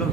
10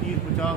30, 50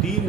3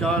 4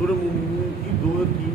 2, 3,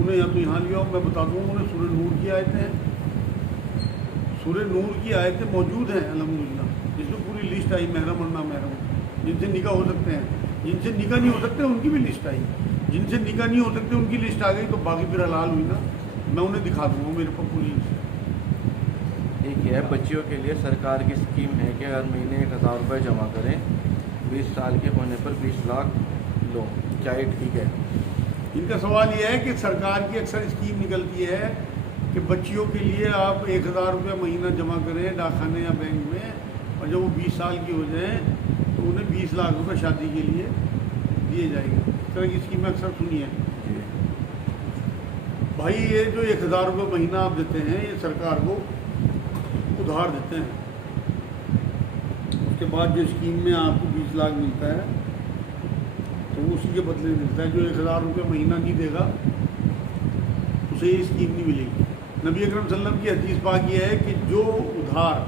انہیں یا تو یہاں لیا ہو، میں بتا دوں انہیں سورہ نور کی آیتیں ہیں، سورہ نور کی آیتیں موجود ہیں الحمدللہ، جس میں پوری لسٹ آئی محرم اور نامحرم، جن سے نکاح ہو سکتے ہیں، جن سے نکاح نہیں ہو سکتے ان کی بھی لسٹ آئی، جن سے نکاح نہیں ہو سکتے ان کی لسٹ آ گئی تو باقی پھر حلال ہوئی نا، میں انہیں دکھا دوں گا، میرے پاس پوری لسٹ ہے۔ ایک ہے بچیوں کے لیے سرکار کی اسکیم ہے کہ ہر مہینے 1000 روپے جمع کریں، 20 سال کے ہونے پر 20 لاکھ لو، کیا یہ ٹھیک ہے؟ ان کا سوال یہ ہے کہ سرکار کی اکثر اسکیم نکلتی ہے کہ بچیوں کے لیے آپ 1000 روپیہ مہینہ جمع کریں ڈاک خانے یا بینک میں، اور جب وہ 20 سال کی ہو جائیں تو انہیں 20 لاکھ روپے شادی کے لیے دیے جائیں گے۔ اس طرح کی اسکیمیں اکثر سنی ہیں۔ بھائی یہ جو 1000 روپے مہینہ آپ دیتے ہیں یہ سرکار کو ادھار دیتے ہیں، اس کے بعد جو اسکیم میں آپ کو 20 لاکھ ملتا ہے تو وہ اسی کے بدلے ملتا ہے۔ جو 1000 روپے مہینہ نہیں دے گا اسے یہ اسکیم نہیں ملے گی۔ نبی اکرم صلی اللہ علیہ وسلم کی حدیث پاک یہ ہے کہ جو ادھار،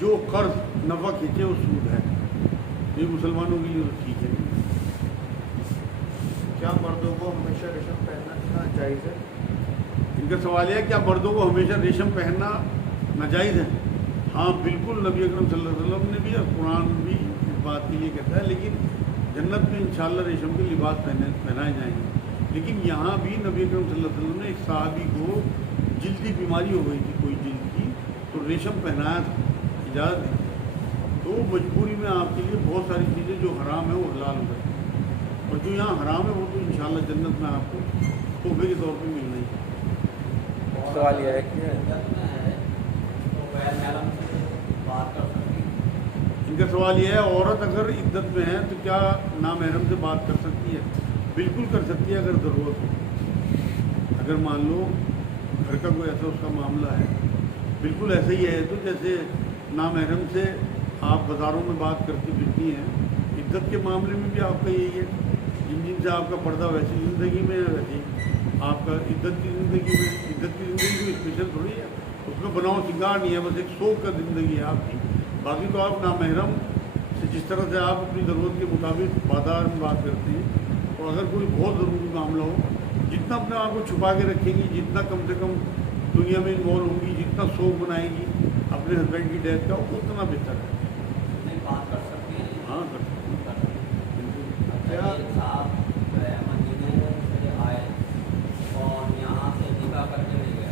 جو قرض نفع کھینچے وہ سود ہے، یہ مسلمانوں کے لیے تو ٹھیک ہے۔ کیا مردوں کو ہمیشہ ریشم پہننا جائز ہے؟ ان کا سوال یہ ہے کیا مردوں کو ہمیشہ ریشم پہننا ناجائز ہے؟ ہاں بالکل، نبی اکرم صلی اللہ علیہ وسلم نے بھی اور قرآن بھی اس بات کے لیے کہتا ہے، لیکن جنت میں انشاءاللہ ریشم کے لباس پہنائے جائیں گے۔ لیکن یہاں بھی نبی اکرم صلی اللہ علیہ وسلم نے ایک صحابی کو جلدی بیماری ہو گئی تھی کوئی جلد کی، تو ریشم پہنایا تھا، اجازت دی، تو مجبوری میں آپ کے لیے بہت ساری چیزیں جو حرام ہیں وہ حلال ہو گئی، اور جو یہاں حرام ہے وہ تو انشاءاللہ جنت میں آپ کو تحفے کے طور پہ ملنا ہی ہے۔ سوال یہ ہے کہ ان کا سوال یہ ہے عورت اگر عدت میں ہے تو کیا نامحرم سے بات کر سکتی ہے؟ بالکل کر سکتی ہے اگر ضرورت ہو۔ اگر مان لو گھر کا کوئی ایسا اس کا معاملہ ہے، بالکل ایسا ہی ہے، تو جیسے نامحرم سے آپ بازاروں میں بات کرتی پھرتی ہیں، عدت کے معاملے میں بھی آپ کا یہی ہے، جن سے آپ کا پردہ ویسی زندگی میں ہے ویسے آپ کا عدت کی زندگی میں، عدت کی زندگی کوئی اسپیشل تھوڑی ہے، اس میں بناؤ سنگار نہیں ہے، بس ایک شوق کا زندگی ہے آپ کی۔ باقی تو آپ نامحرم سے جس طرح سے آپ اپنی ضرورت کے مطابق بازار میں بات کرتے ہیں، اور اگر کوئی بہت ضروری معاملہ ہو، جتنا اپنے آپ کو چھپا کے رکھیں گی، جتنا کم سے کم دنیا میں انوالو ہوں گی، جتنا شوق بنائیں گی اپنے ہسبینڈ کی ڈیتھ کا، اتنا بہتر ہے۔ بات کر سکتے ہیں؟ ہاں کر سکتے کیا صاحب مدینے سے آئے اور یہاں سے نکاح کر کے لے گئے،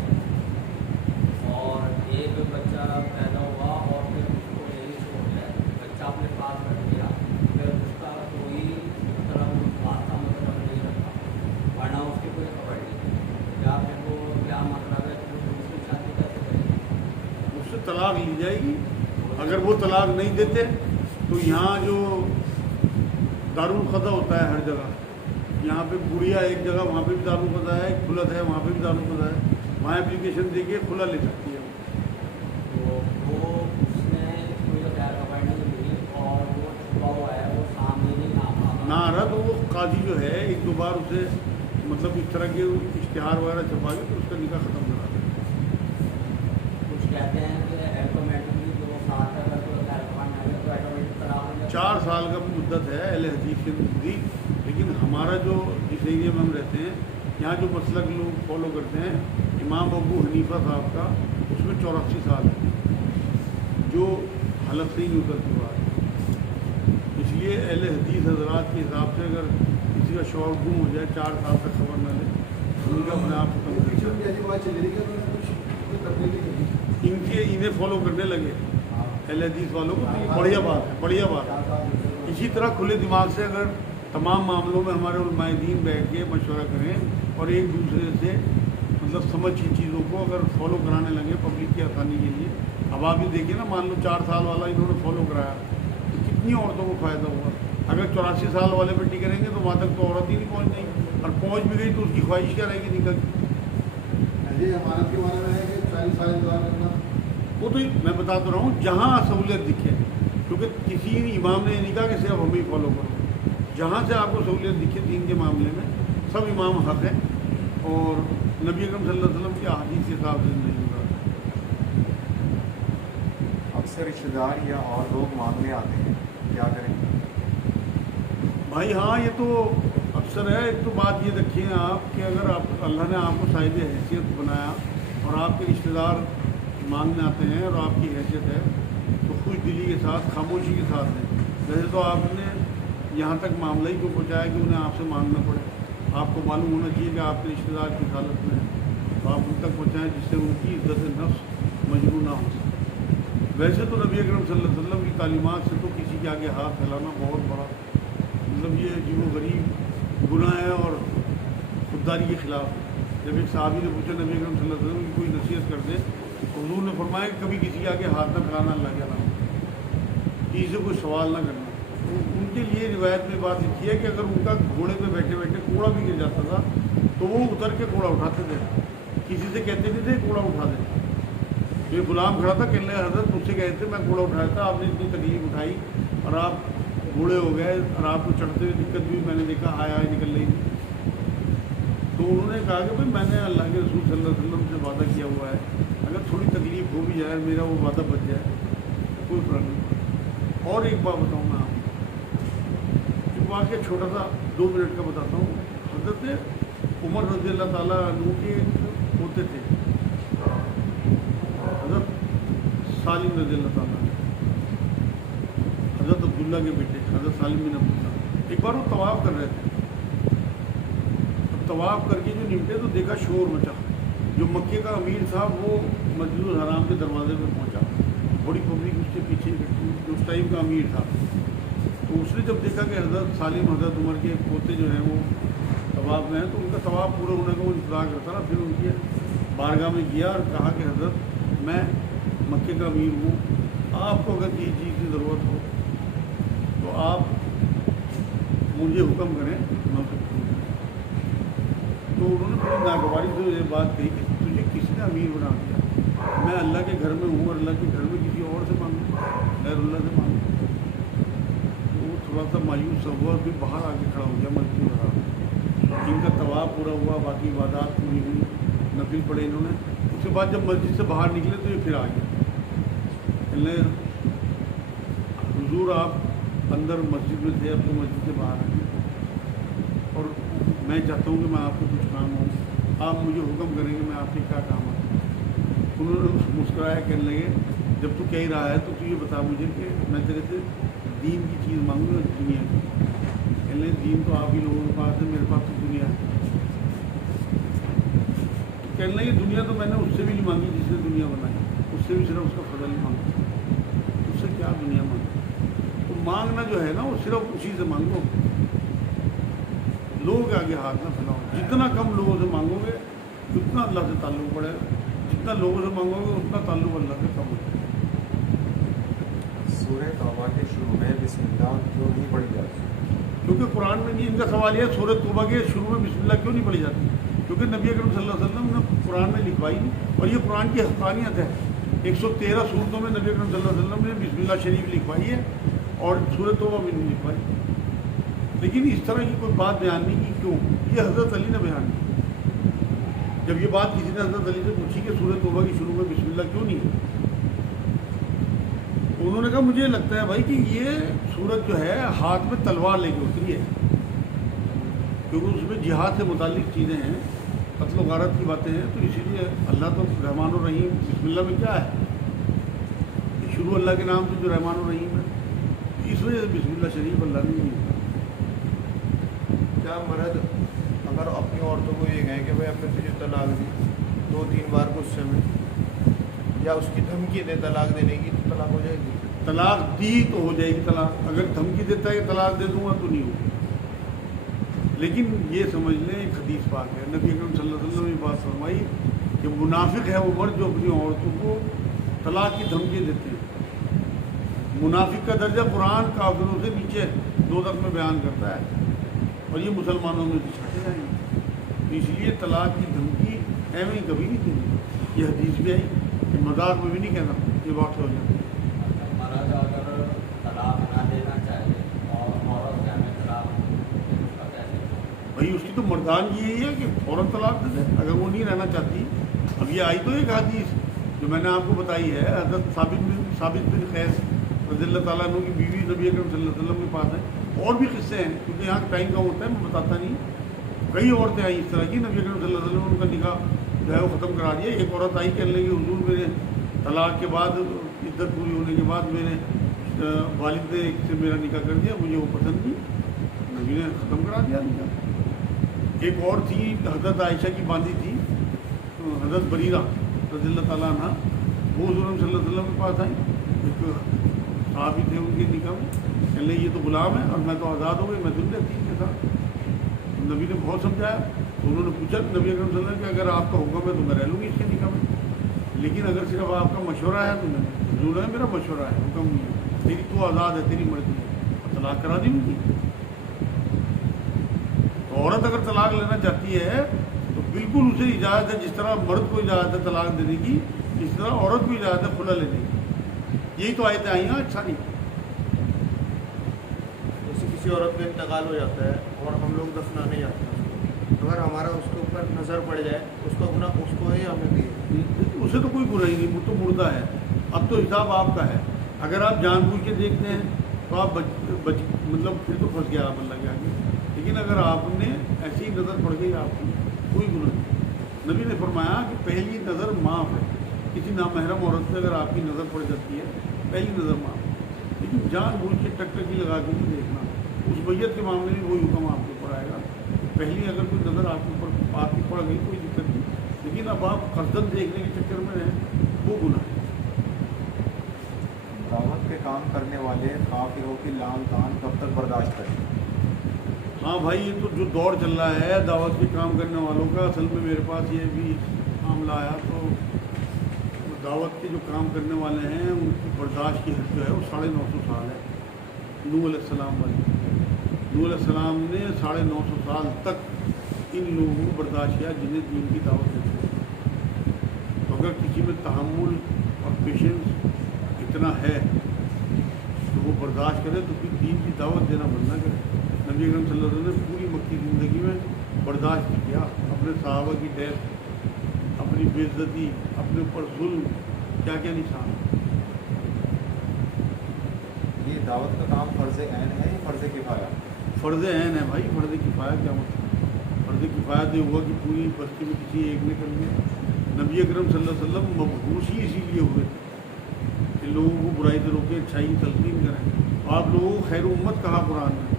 اور ایک بچہ پیدا ہوا اور پھر اس کو یہی چھوڑ گیا، بچہ اپنے پاس رکھ گیا، پھر اس کا کوئی مطلب واسطہ مطلب نہیں رکھا، ورنہ اس کی کوئی خبر نہیں، یا پھر وہ کیا مطلب ہے کہ وہ دوسری شادی کیسے کرے گی؟ اس سے طلاق لی جائے گی۔ اگر وہ طلاق نہیں دیتے تو یہاں جو دارالقضا ہوتا ہے ہر جگہ، یہاں پہ گڑیا ایک جگہ وہاں پہ بھی دارالقضا ہے، ایک کھلت ہے وہاں پہ بھی دارالقضا ہے، وہاں اپلیکیشن دے کے کھلا لے سکتی ہے۔ تو وہ اس نے کوئی غیر خبر نہیں ملی اور وہ چھپا ہوا ہے، وہ سامنے نہیں نہ آ رہا تو وہ قاضی جو ہے ایک دو بار اسے مطلب اس طرح کے اشتہار وغیرہ چھپا کے تو اس کا نکاح ختم کرا دے۔ کچھ کہتے ہیں کہ ایٹومیٹکلی جو ساتھ ہے اگر کوئی غیر خبر نہ ہے تو ایٹومیٹک طلاق ہو جائے۔ 4 سال کا مدت ہے اہل حدیث کے نزدیک، لیکن ہمارا جو جس ایریے میں ہم رہتے ہیں یہاں جو مسلک لوگ فالو کرتے ہیں امام ابو حنیفہ صاحب کا، اس میں 84 سال ہے، جو حلف سے ہی نہیں اترتی بات۔ اس لیے اہل حدیث حضرات کے حساب سے اگر کسی کا شوہر گم ہو جائے 4 سال تک خبر نہ لے تو ان کا اپنے آپ ختم کر ریشم کی ایسی بات چلی رہی کہ انہوں نے کچھ تبدیلی کی، انہیں فالو کرنے لگے اہل حدیث والوں کو، تو یہ بڑھیا بات ہے، بڑھیا بات ہے۔ اسی طرح کھلے دماغ سے اگر تمام معاملوں میں ہمارے علماء دین بیٹھ کے مشورہ کریں اور ایک دوسرے سے مطلب سمجھ کی چیزوں کو اگر فالو کرانے لگے پبلک کی آسانی کے لیے، اب آپ یہ دیکھیں نا، مان لو 4 سال والا انہوں نے فالو کرایا تو کتنی عورتوں کو فائدہ ہوا۔ اگر 84 سال والے پہ ٹکے رہیں گے تو وہاں تک تو عورت ہی نہیں پہنچ جائیں گی، اور پہنچ بھی گئی تو اس کی خواہش کیا رہے گی نکل کی۔ یہ امانت کے بارے میں ہے کہ 40 سال انتظار کرنا، وہ تو میں بتاتا رہا ہوں جہاں سہولت دکھے، کیونکہ کسی امام نے یہ نہیں کہا کہ صرف ہمیں ہی فالو کرو، جہاں سے آپ کو سہولت دکھے دین کے معاملے میں سب امام حق ہیں، اور نبی اکرم صلی اللہ علیہ وسلم کی احادیث کے حساب سے زندگی گزارتے ہیں۔ اکثر رشتہ دار یا اور لوگ مانگنے آتے ہیں، کیا کریں؟ بھائی ہاں، یہ تو مختصر ہے. ایک تو بات یہ رکھیے آپ کہ اگر آپ اللہ نے آپ کو صاحب حیثیت بنایا اور آپ کے رشتہ دار مانگنے آتے ہیں اور آپ کی حیثیت ہے تو خوش دلی کے ساتھ خاموشی کے ساتھ ہے. ویسے تو آپ نے یہاں تک معاملہ ہی کیوں پہنچایا کہ انہیں آپ سے مانگنا پڑے. آپ کو معلوم ہونا چاہیے کہ آپ کے رشتہ دار کس حالت میں ہیں تو آپ ان تک پہنچائیں جس سے ان کی عزت نفس مجروح نہ ہو. ویسے تو نبی اکرم صلی اللہ علیہ وسلم کی تعلیمات سے تو کسی کے آگے ہاتھ پھیلانا بہت بڑا مطلب یہ عجیب و غریب گناہ ہے اور خودداری کے خلاف. جب ایک صحابی نے پوچھا نبی اکرم صلی اللہ علیہ وسلم کی کوئی نصیحت کر دے تو حضور نے فرمایا کہ کبھی کسی کے آگے ہاتھ نہ پھیلانا, اللہ کے نام کسی سے کوئی سوال نہ کرنا. تو ان کے لیے روایت میں بات لکھی ہے کہ اگر ان کا گھوڑے پہ بیٹھے بیٹھے کوڑا بھی گر جاتا تھا تو وہ اتر کے کوڑا اٹھاتے تھے, کسی سے کہتے نہیں تھے کوڑا اٹھا دیں. یہ غلام کھڑا تھا کہنے لگا حضرت مجھ سے کہتے تھے میں کوڑا اٹھایا تھا, آپ نے اتنی تکلیف اٹھائی اور آپ بوڑھے ہو گئے اور آپ کو چڑھتے ہوئے دقت بھی میں نے دیکھا آیا نکل رہی تھی. تو انہوں نے کہا کہ بھائی میں نے اللہ کے رسول صلی اللہ علیہ وسلم سے وعدہ کیا ہوا ہے اگر تھوڑی تکلیف ہو بھی جائے میرا وہ وعدہ بچ جائے کوئی فرق نہیں. اور ایک بات بتاؤں میں آپ کو, ایک واقعہ چھوٹا سا 2 منٹ کا بتاتا ہوں. حضرت عمر رضی اللہ تعالیٰ عنہ کے ہوتے تھے حضرت سالم رضی اللہ تعالیٰ, حضرت عبداللہ کے بیٹے حضرت سالم بن عبداللہ. ایک بار وہ طواف کر رہے تھے, طواف کر کے جو نمٹے تو دیکھا شور مچا. جو مکے کا امیر تھا وہ مسجد الحرام کے دروازے پہ پہنچا, بڑی پبلک اس کے پیچھے جو اس ٹائم کا امیر تھا. تو اس نے جب دیکھا کہ حضرت سالم حضرت عمر کے پوتے جو ہیں وہ طواف میں ہیں تو ان کا طواف پورا ہونے کا وہ انتظار کرتا رہا. پھر ان کی بارگاہ میں گیا اور کہا کہ حضرت میں مکے کا امیر ہوں, آپ کو اگر کسی چیز کی ضرورت ہو تو آپ مجھے حکم کریں میں اسے پوچھوں. تو انہوں نے بڑی ناگواری سے یہ بات کہی کہ تجھے کس نے امیر بنا دیا, میں اللہ کے گھر میں ہوں اور اللہ کے گھر میں کسی اور سے مانگوں غیر اللہ سے مانگوں. تو وہ تھوڑا سا مایوس ہوا پھر باہر آ کے کھڑا ہو گیا مسجد الحرام. ان کا طواف پورا ہوا, باقی عبادات پوری ہوئی, نفل پڑھے انہوں نے. اس کے بعد جب مسجد سے باہر نکلے تو یہ پھر آ گیا. حضور آپ اندر مسجد میں تھے, اب تو مسجد سے باہر آ گئے اور میں چاہتا ہوں کہ میں آپ کو کچھ کام ہوں, آپ مجھے حکم کریں گے میں آپ سے کیا کام ہے. انہوں نے مسکرایا کہنے لگے جب تو کہہ رہا ہے تو یہ بتا مجھے کہ میں تیرے سے دین کی چیز مانگوں گا دنیا کی. کہنے لگے دین تو آپ ہی لوگوں کے پاس ہے, میرے پاس تو دنیا ہے. کہنے لگے دنیا تو میں نے اس سے بھی نہیں مانگی جس نے دنیا بنائی, اس سے بھی صرف اس کا فضل مانگا, اس سے کیا دنیا مانگی. تو مانگنا جو ہے نا وہ صرف اسی سے مانگو, لوگوں کے آگے ہاتھ نہ پھیلاؤ. جتنا کم لوگوں سے مانگو گے اتنا اللہ سے تعلق بڑھے گا, جتنا لوگوں سے مانگو گے اتنا تعلق اللہ سے کم ہوگا. سورہ توبہ کے شروع میں بسم اللہ کیوں نہیں پڑھی جاتی؟ کیونکہ قرآن میں نہیں. ان کا سوال یہ ہے سورہ توبہ کے شروع میں بسم اللہ کیوں نہیں پڑھی جاتی؟ کیونکہ نبی اکرم صلی اللہ علیہ وسلم نے قرآن میں لکھوائی نہیں, اور یہ قرآن کی حقانیت ہے. 113 صورتوں میں نبی اکرم صلی اللہ علیہ وسلم نے بسم اللہ شریف لکھوائی ہے اور سورہ توبہ میں نہیں لکھوائی. لیکن اس طرح کی کوئی بات بیان نہیں کی. کیوں؟ یہ حضرت علی نے بیان کی. جب یہ بات کسی نے حضرت علی سے پوچھی کہ سورہ توبہ کی شروع میں بسم اللہ کیوں نہیں ہے, انہوں نے کہا مجھے لگتا ہے بھائی کہ یہ سورت جو ہے ہاتھ میں تلوار لے کے اتری ہے, کیونکہ اس میں جہاد سے متعلق چیزیں ہیں, قتل و غارت کی باتیں ہیں. تو اسی لیے اللہ تو رحمان الرحیم, بسم اللہ میں کیا ہے, شروع اللہ کے نام سے جو رحمان الرحیم ہے, اس وجہ سے بسم اللہ شریف اللہ نے نہیں. کیا مرد اگر اپنی عورتوں کو یہ کہیں کہ بھائی اب میں تجھے طلاق دی 2-3 بار غصے میں, یا اس کی دھمکی دے طلاق دینے کی تو طلاق ہو جائے گی؟ طلاق دی تو ہو جائے گی طلاق. اگر دھمکی دیتا ہے کہ طلاق دے دوں گا تو نہیں ہوگی. لیکن یہ سمجھ لیں ایک حدیث پاک ہے, نبی اکرم صلی اللہ علیہ وسلم نے بات فرمائی کہ منافق ہے وہ مرد جو اپنی عورتوں کو طلاق کی دھمکی دیتے ہیں. منافق کا درجہ قرآن کافروں سے نیچے دوزخ میں بیان کرتا ہے, اور یہ مسلمانوں میں چھٹے جائیں گے. اس لیے طلاق کی دھمکی ایویں ہی کبھی نہیں دینی. یہ حدیث بھی آئی کہ مذاق میں بھی نہیں کہنا, یہ بات ہو جائے. مرد اگر طلاق نہ دینا چاہے اور عورت کے ہمیں طلاق کا کیسے؟ بھائی اس کی تو مردانگی یہی ہے کہ فوراً طلاق دے دے اگر وہ نہیں رہنا چاہتی. اب یہ آئی تو ایک حدیث جو میں نے آپ کو بتائی ہے, حضرت ثابت بن قیس رضی اللہ تعالیٰ عنہ کی بیوی نبی اکرم صلی اللہ علیہ وسلم کے پاس ہے. اور بھی قصے ہیں کیونکہ یہاں ٹائم کم ہوتا ہے میں بتاتا نہیں. کئی عورتیں آئیں اس طرح کی, نبی اکرم صلی اللہ علیہ وسلم ان کا نکاح جو ہے وہ ختم کرا دیا. ایک عورت آئی کہنے لگی حضور میرے طلاق کے بعد عدت پوری ہونے کے بعد میرے والد نے سے میرا نکاح کر دیا, مجھے وہ پسند نہیں, نبی نے ختم کرا دیا نکاح. ایک اور تھی حضرت عائشہ کی باندھی تھی حضرت بریرہ رضی اللہ تعالیٰ عنہ, وہ حضور صلی اللہ علیہ وسلم کے پاس آئیں. ایک صحابی تھے ان کے نکاح میں, کہنے لگے یہ تو غلام ہے اور میں تو آزاد ہو گئی, میں دل رہتی ان کے ساتھ. نبی نے بہت سمجھایا تو انہوں نے پوچھا نبی اکرم صلی اللہ علیہ وسلم کہ اگر آپ کا حکم ہے تو میں رہ لوں گی اس کے نکاح میں, لیکن اگر صرف آپ کا مشورہ ہے تو میں ضرور ہے, میرا مشورہ ہے, حکم نہیں ہے, تیری تو آزاد ہے, تیری مرضی ہے, اور طلاق کرا دی ان کی. عورت اگر طلاق لینا چاہتی ہے تو بالکل اسے اجازت ہے, جس طرح مرد کو اجازت ہے طلاق دینے کی اس طرح عورت کو اجازت ہے کھلا لینے کی. یہی تو آیتیں آئی ہیں اچھا نہیں. جیسے کسی عورت کا انتقال ہو جاتا ہے اور ہم لوگ دفنانے جاتے ہیں, اگر ہمارا اس کے اوپر نظر پڑ جائے اس کا گناہ اس کو ہے یا ہمیں بھی ہے؟ اسے تو کوئی گناہ ہی نہیں, وہ تو مردہ ہے. اب تو حساب آپ کا ہے. اگر آپ جان بوجھ کے دیکھتے ہیں تو آپ مطلب پھر تو پھنس گیا آپ اللہ کے آگے. لیکن اگر آپ نے ایسی ہی نظر پڑ گئی آپ کی کوئی گناہ نہیں. نبی نے فرمایا کہ پہلی نظر معاف ہے. کسی نامحرم عورت سے اگر آپ کی نظر پڑ جاتی ہے پہلی نظر معاف ہے, لیکن جان بوجھ کے ٹکٹکی لگا کے نہیں دیکھنا. اس میت کے معاملے میں وہی حکم آپ کے اوپر آئے گا. پہلی اگر کوئی نظر آپ کے اوپر آپ کی پڑ گئی کوئی دقت نہیں, لیکن اب آپ قصدن دیکھنے کے چکر میں رہیں وہ گناہ ہے. دعوت کے کام کرنے والے کافروں کی لعن طعن کب تک برداشت کریں؟ ہاں بھائی, یہ تو جو دور چل رہا ہے دعوت کے کام کرنے والوں کا, اصل میں میرے پاس یہ بھی معاملہ آیا تو دعوت کے جو کام کرنے والے ہیں ان کی برداشت کی حد جو ہے وہ 950 سال ہے. نوح علیہ السلام والی, نوح علیہ السلام نے 950 سال تک ان لوگوں کو برداشت کیا جنہیں دین کی دعوت دیتے ہیں. تو اگر کسی میں تحمل اور پیشنس اتنا ہے تو وہ برداشت کرے تو پھر دین کی دعوت دینا بند نہ کرے. نبی اکرم صلی اللہ علیہ وسلم نے پوری مکی زندگی میں برداشت کیا, اپنے صحابہ کی ڈیتھ, اپنی بے عزتی, اپنے اوپر ظلم, کیا کیا نشان. یہ دعوت کا کام فرض عین ہے یا فرض کفایہ؟ فرض عین ہے بھائی. فرض کفایہ کیا مطلب؟ فرض کفایہ تو ہوا کہ پوری بستی میں کسی ایک نے کر لیا. نبی اکرم صلی اللہ علیہ وسلم مبعوث ہی اسی لیے ہوئے تھے کہ لوگوں کو برائی سے روکیں, اچھائی کی تلقین کریں. آپ لوگوں کو خیر امت کہا قرآن میں,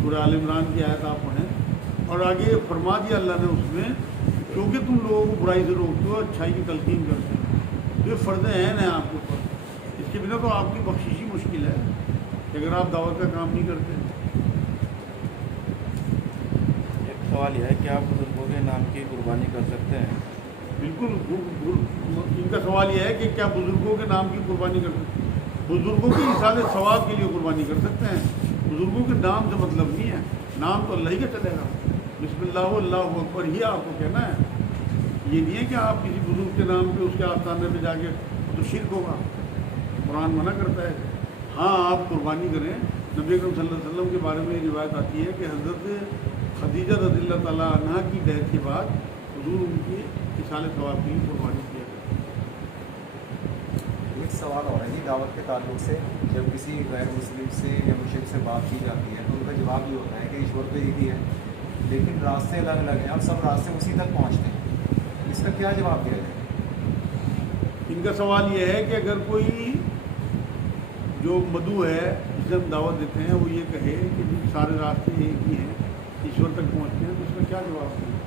سورہ آل عمران کی آیت آپ پڑھیں, اور آگے فرما دیا اللہ نے اس میں کیونکہ تم لوگوں کو برائی سے روکتے ہو, اچھائی کی تلقین کرتے ہو. یہ فرض عین ہے آپ کے اوپر. اس کے بنا تو آپ کی بخشش ہی مشکل ہے کہ اگر آپ دعوت کا کام نہیں کرتے. ایک سوال یہ ہے کہ آپ بزرگوں کے نام کی قربانی کر سکتے ہیں؟ بالکل. ان کا سوال یہ ہے کہ کیا بزرگوں کے نام کی قربانی کر سکتے ہیں؟ بزرگوں کی احسان ثواب کے لیے قربانی کر سکتے ہیں. بزرگوں کے نام سے مطلب نہیں ہے, نام تو اللہ ہی کا چلے گا. بسم اللہ اللہ اکبر ہی آپ کو کہنا ہے. یہ نہیں ہے کہ آپ کسی بزرگ کے نام پہ اس کے آستانے پہ جا کے تو شرک ہوگا, قرآن منع کرتا ہے. ہاں آپ قربانی کریں. نبی اکرم صلی اللہ علیہ وسلم کے بارے میں یہ روایت آتی ہے کہ حضرت خدیجہ رضی اللہ تعالیٰ عنہ کی ڈیتھ کے بعد حضور ان کی احسان ثواب کے لیے قربانی کیا گیا. ایک سوال اور ہے جی دعوت کے تعلق سے, جب کسی غیر مسلم سے یا مشرک سے بات کی جاتی ہے تو ان کا جواب یہ ہوتا ہے کہ ایشور تو ایک ہی ہے, لیکن راستے الگ الگ ہیں اور سب راستے اسی تک پہنچتے ہیں. اس کا کیا جواب دیا جائے؟ ان کا سوال یہ ہے کہ اگر کوئی جو مدعو ہے جسے ہم دعوت دیتے ہیں وہ یہ کہے کہ سارے راستے ایک ہی ہیں, ایشور تک پہنچتے ہیں, تو اس کا کیا جواب دیں؟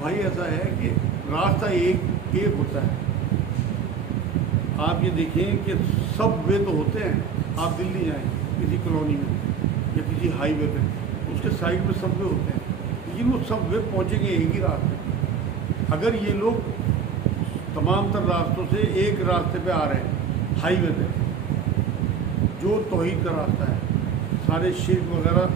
بھائی ایسا ہے کہ راستہ ایک ہوتا ہے. آپ یہ دیکھیں کہ سب وے تو ہوتے ہیں. آپ دلی جائیں کسی کالونی میں یا کسی ہائی وے پہ, اس کے سائڈ میں سب وے ہوتے ہیں, لیکن وہ سب وے پہنچیں گے ایک ہی راستے. اگر یہ لوگ تمام تر راستوں سے ایک راستے پہ آ رہے ہیں, ہائی وے پہ جو توحید کا راستہ ہے, سارے شرک وغیرہ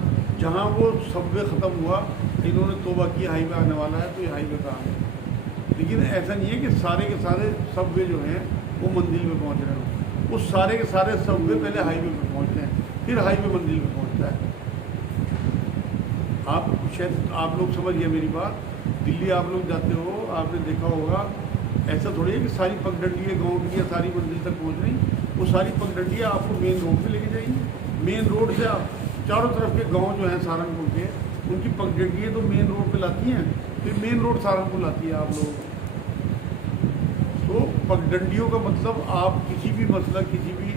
جہاں وہ سب وے ختم ہوا, انہوں نے توبہ کی ہائی وے آنے والا ہے تو یہ ہائی وے پہ آ گئے. لیکن ایسا نہیں ہے کہ سارے کے سارے سب وے جو ہیں وہ منزل پہ پہنچ رہے ہوں. وہ سارے کے سارے سب وے پہلے ہائی وے پہ پہنچتے ہیں, پھر ہائی وے منزل پہ پہنچتا ہے. آپ شاید آپ لوگ سمجھ گئے میری بات. دلی آپ لوگ جاتے ہو, آپ نے دیکھا ہوگا ایسا تھوڑی ہے کہ ساری پگڈنڈیاں گاؤں کی یا ساری منزل تک پہنچ رہی، وہ ساری پگڈنڈیاں آپ کو مین روڈ پہ لے کے جائیں گی. مین روڈ سے آپ چاروں طرف کے گاؤں جو ہیں سہارنپور کے، ان کی پگڈنڈیاں تو مین روڈ پہ لاتی ہیں، پھر مین روڈ سہارنپور لاتی ہے آپ لوگوں کو. تو پگڈنڈیوں کا مطلب آپ کسی بھی مسئلہ کسی بھی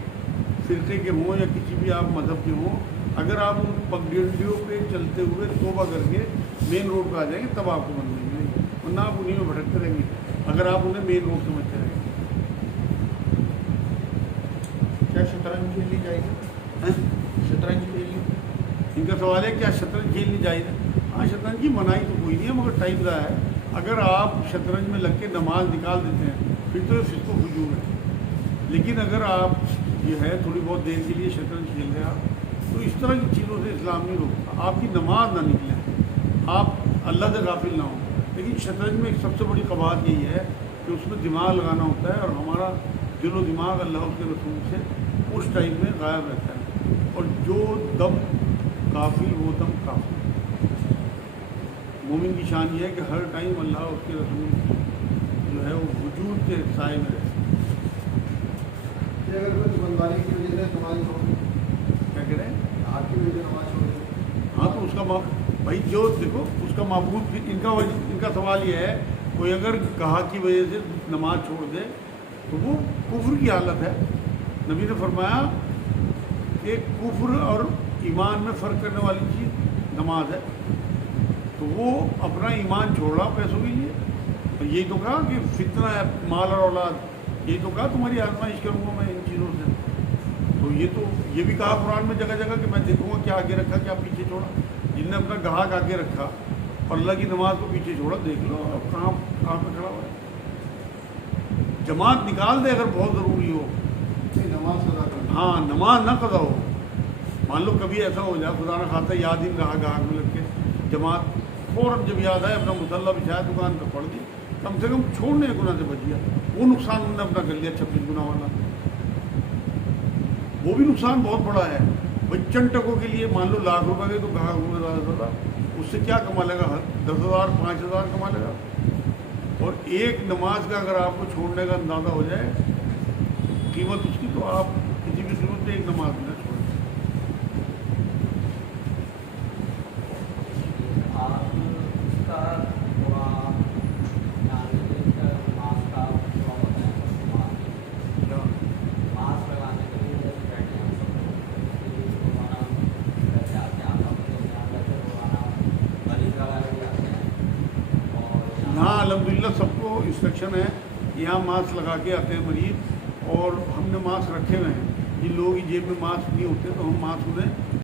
فرقے کے ہوں یا کسی بھی آپ مذہب کے ہوں، اگر آپ ان پگڈنڈیوں پہ چلتے ہوئے توبہ کر کے مین روڈ پہ آ جائیں گے تب آپ کو بن جائیں گے، ورنہ آپ انہیں میں بھٹکتے رہیں گے اگر آپ انہیں مین روڈ سمجھتے رہیں گے. کیا شطرنج کھیلنی جائے گی؟ شطرنج کھیلنی ان کا سوال ہے کیا شطرنج کھیلنی جائز ہے؟ ہاں شطرنج کی منائی تو کوئی نہیں ہے، مگر ٹائم ضائع ہے. اگر آپ شطرنج میں لگ کے نماز نکال دیتے ہیں پھر تو یہ فسق و فجور ہے. لیکن اگر آپ یہ ہے تھوڑی بہت دیر کے لیے شطرنج کھیل رہے آپ، تو اس طرح کی چیزوں سے اسلام نہیں روکتا. آپ کی نماز نہ نکلے، آپ اللہ سے غافل نہ ہوں. لیکن شطرنج میں ایک سب سے بڑی قباحت یہی ہے کہ اس میں دماغ لگانا ہوتا ہے، اور ہمارا دل و دماغ اللہ اس کے رسول سے اس ٹائم میں غائب رہتا ہے. اور جو دم کافل وہ دم کافل. مومن کی شان یہ ہے کہ ہر ٹائم اللہ اس کے رسول جو ہے وہ وجود کے سائے میں رہے. اگر کوئی دکانداری کی وجہ سے نماز چھوڑ دے، کیا کہہ رہے ہیں؟ آپ کی وجہ سے نماز چھوڑ دے، ہاں تو اس کا بھائی جو دیکھو اس کا معبود بھی ان کا سوال یہ ہے، کوئی اگر کہا کی وجہ سے نماز چھوڑ دے تو وہ کفر کی حالت ہے. نبی نے فرمایا کہ کفر اور ایمان میں فرق کرنے والی چیز نماز ہے. تو وہ اپنا ایمان چھوڑ رہا پیسوں کے لیے. یہی تو کہا کہ فتنہ ہے مال اور اولاد، یہی تو کہا تمہاری آزمائش کروں گا میں ان چیزوں سے. تو یہ بھی کہا قرآن میں جگہ جگہ کہ میں دیکھوں گا کیا آگے رکھا کیا پیچھے چھوڑا. جن نے اپنا گاہک آگے رکھا اور اللہ کی نماز کو پیچھے چھوڑا، دیکھ لو اب کہاں پہ کھڑا ہوا ہے. جماعت نکال دے اگر بہت ضروری ہو. نماز ادا کرنا. ہاں نماز نہ قضا ہو. مان لو کبھی ایسا ہو جائے خدا نہ خواستہ یاد ہی رہا گاہک میں لگ کے، جماعت فوراً جب یاد آئے اپنا مصلح بچھایا دکان پہ پڑھ دی، کم سے کم چھوڑنے کے گناہ سے بچ گیا. وہ نقصان انہوں نے اپنا کر لیا 26 گنا والا. وہ بھی نقصان بہت بڑا ہے. بھائی چند ٹکوں کے لیے مان لو لاکھ روپے کے تو گاہک ہوئے زیادہ سے زیادہ، اس سے کیا کما لے گا؟ 10,000 5,000 کما لے گا. اور ایک نماز کا اگر آپ کو چھوڑنے کا اندازہ ہو جائے قیمت اس کی، تو آپ کسی بھی صورت میں ایک نماز نہ چھوڑیں. آپ اس کا تھوڑا ماسک کا تھوڑا بتائیں. ماسک لگانے کے لیے جیسے بیٹھے ہیں روزانہ گھر آتے ہیں، آپ اپنے دھیان رکھتے روزانہ مریض وغیرہ بھی آتے ہیں. اور یہاں الحمدللہ سب کو انسٹرکشن ہے، یہاں ماسک لگا کے آتے ہیں مریض، اور ہم نے ماسک رکھے ہوئے ہیں. جن لوگوں کی جیب میں ماسک نہیں ہوتے تو ہم ماسک انہیں